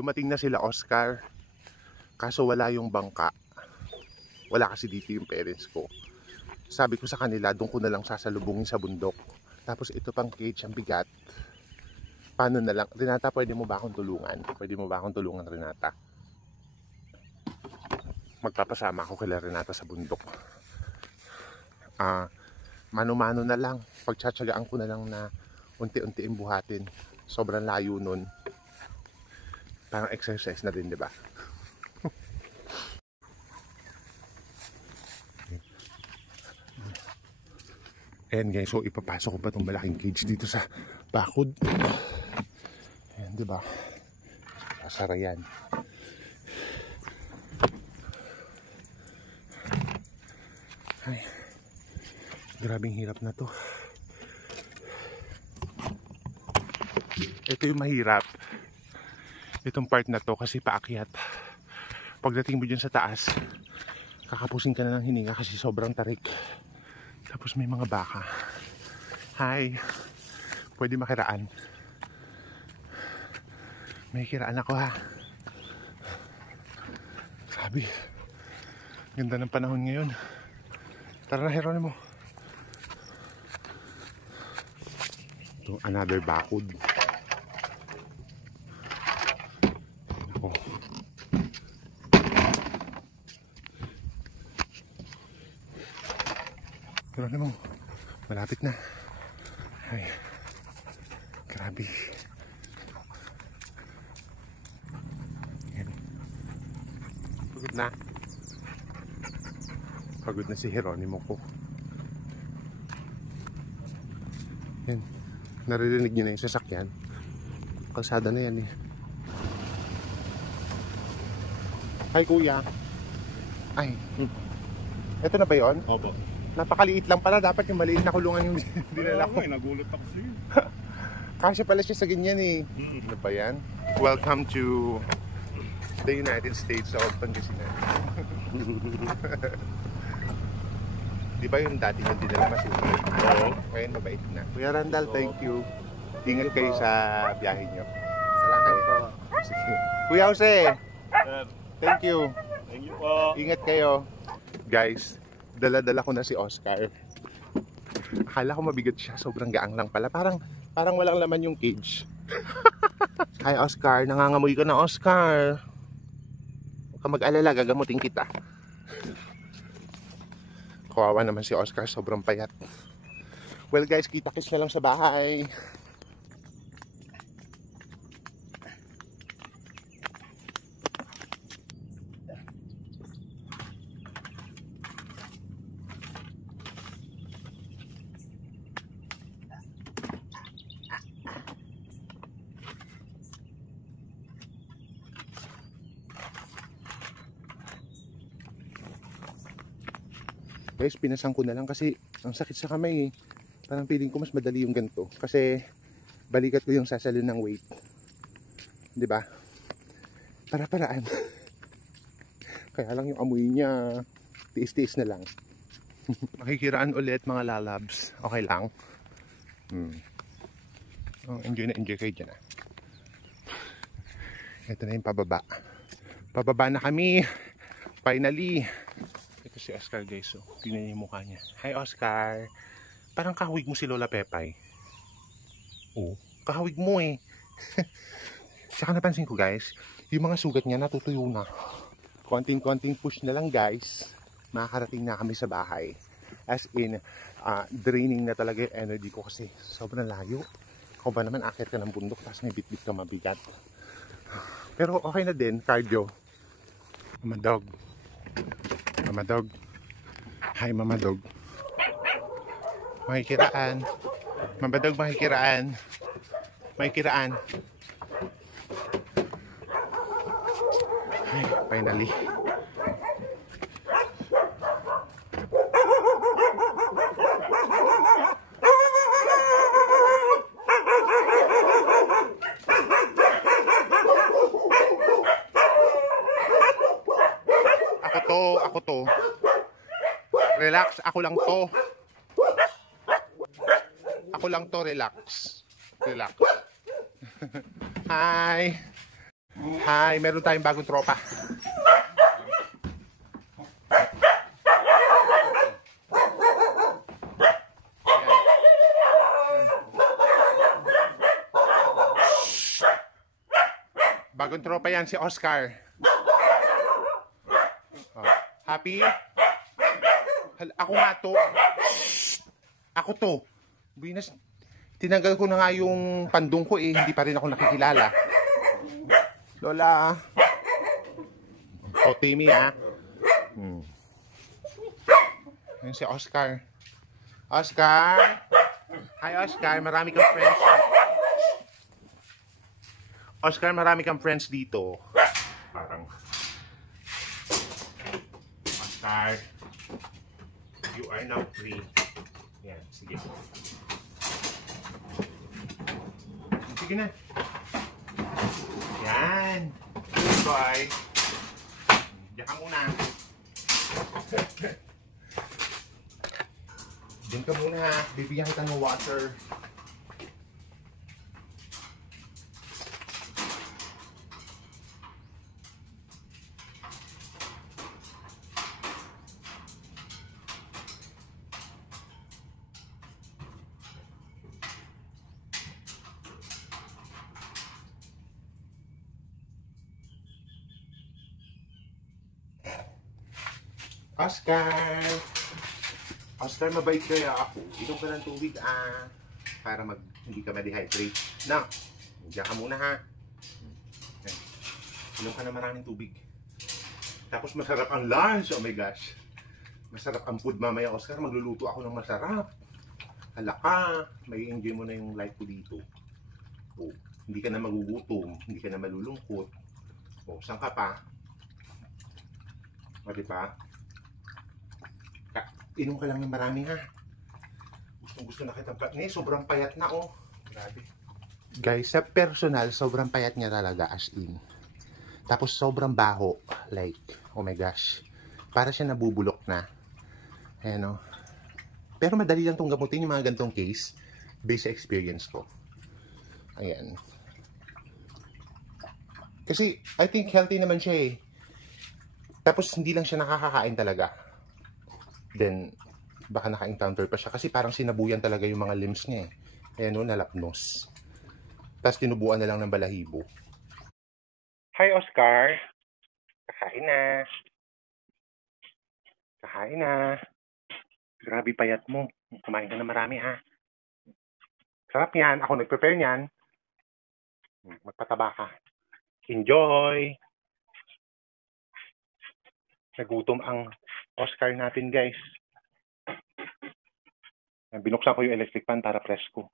Dumating na sila Oscar. Kaso wala yung bangka. Wala kasi dito yung parents ko. Sabi ko sa kanila, doon ko na lang sasalubungin sa bundok. Tapos ito pang cage, ang bigat. Paano na lang? Renata, pwede mo ba akong tulungan? Pwede mo ba akong tulungan, Renata? Magpapasama ako kila Renata sa bundok. Mano-mano na lang. Pagtsatsagaan ko na lang na unti-untiin buhatin. Sobrang layo nun. Parang exercise na din, di ba? Ayan guys, so ipapasok ko pa itong malaking cage dito sa bakod. Ayan, di ba? Sasara yan. Ay, grabing hirap na to. Ito yung mahirap. Itong part na to kasi paakyat. Pagdating mo dyan sa taas, kakapusin ka na ng hininga kasi sobrang tarik. Tapos may mga baka. Hi. Pwede makiraan. May kiraan ako ha. Sabi. Ganda ng panahon ngayon. Tara na, Geronimo. Ito, another bakod. Oh. Geronimo, malapit na. Ay, grabe. Yan. Pagod na. Pagod na si Geronimo ko. Yan. Naririnig niyo na yung sasakyan. Kalsada na yan eh. Hi kuya. Ay. Ito na ba yun? Opo. Napakaliit lang pala. Dapat yung maliit na kulungan yung dinala ko. Nagulat ako sa'yo. Kasi pala siya sa ganyan eh. Ano ba yan? Welcome to the United States of Pangasinan. Di ba yung dati yung dinala masungit? Oo. Ngayon mabait na. Kuya Randall, thank you. Ingat kayo sa biyahe nyo. Salamat po. Sige. Kuya Jose, thank you. Thank you po. Ingat kayo. Guys, dala-dala ko na si Oscar. Akala ko mabigat siya. Sobrang gaang lang pala. Parang walang laman yung cage. Hi Oscar, nangangamoy ka na Oscar. Huwag ka mag-alala, gagamutin kita. Kawawa naman si Oscar, sobrang payat. Well guys, kita-kits na lang sa bahay. Guys, pinasang ko na lang kasi ang sakit sa kamay eh. Parang feeling ko mas madali yung ganito. Kasi balikat ko yung sasalin ng weight. Diba? Para-paraan. Kaya lang yung amoy niya, tiis-tiis na lang. Makikiraan ulit mga lalabs. Okay lang. Oh, enjoy na enjoy kayo dyan ah. Ito na yung pababa. Pababa na kami. Finally. Ito si Oscar guys, so tingnan niyo yung mukha niya. Hi Oscar. Parang kahawig mo si Lola Pepay. Oh, kahawig mo eh. Saka napansin ko guys, yung mga sugat niya natutuyo na. Konting-konting push na lang guys. Makakarating na kami sa bahay. As in, draining na talaga yung energy ko kasi sobrang layo. Kung ba naman akit ka ng bundok tapos may bit-bit ka mabigat. Pero okay na din, cardio. Mama dog. Mama dog. Hi Mama dog. Makikiraan. Mama dog, makikiraan. Makikiraan. Ay, finally. Ako to. Relax, ako lang to. Ako lang to, relax. Relax. Hi. Hi, meron tayong bagong tropa. Bagong tropa yan, si Oscar. Oh, happy? Ako nga to. Ako to. Binas, tinanggal ko na nga yung pandong ko eh. Hindi pa rin ako nakikilala. Lola. O, Timmy ah. Yan si Oscar. Oscar. Hi Oscar, marami kang friends. Oscar, marami kang friends dito. Parang Oscar, you are now free. Yan, sige. Sige na. Yan. Good boy. Diyan ka muna. Diyan ka muna. Bibigyan kita ng water. Oscar! Oscar, mabait kaya ako. Inom ka ng tubig, para hindi ka ma-dehydrate. Now, diyan ka muna, ha? Inom ka na maraming tubig. Tapos masarap ang lunch. Oh my gosh. Masarap ang food mamaya, Oscar. Magluluto ako ng masarap. Hala ka. May enjoy mo na yung life ko dito. Oh, hindi ka na magugutom. Hindi ka na malulungkot. Oh, saan ka pa? O, diba? Inom ka lang ng marami, ha? Gusto na kita. Sobrang payat na, oh. Grabe. Guys, sa personal, sobrang payat niya talaga, as in. Tapos sobrang baho. Like, oh my gosh. Para siya nabubulok na. Ayan, oh. Pero madali lang itong gamutin yung mga gantong case. Based sa experience ko. Ayan. Kasi, I think healthy naman siya, eh. Tapos, hindi lang siya nakakakain talaga. Then, baka naka-encounter pa siya. Kasi parang sinabuyan talaga yung mga limbs niya, eh. Ayan, oh, nalapnos. Tapos, tinubuan na lang ng balahibo. Hi, Oscar. Kakain na. Kakain na. Grabe payat mo. Kumain ka na marami, ha? Sarap yan. Ako nag-prepare niyan. Magpataba ka. Enjoy! Nagutom ang Oscar natin, guys. Binuksan ko yung electric fan para presko.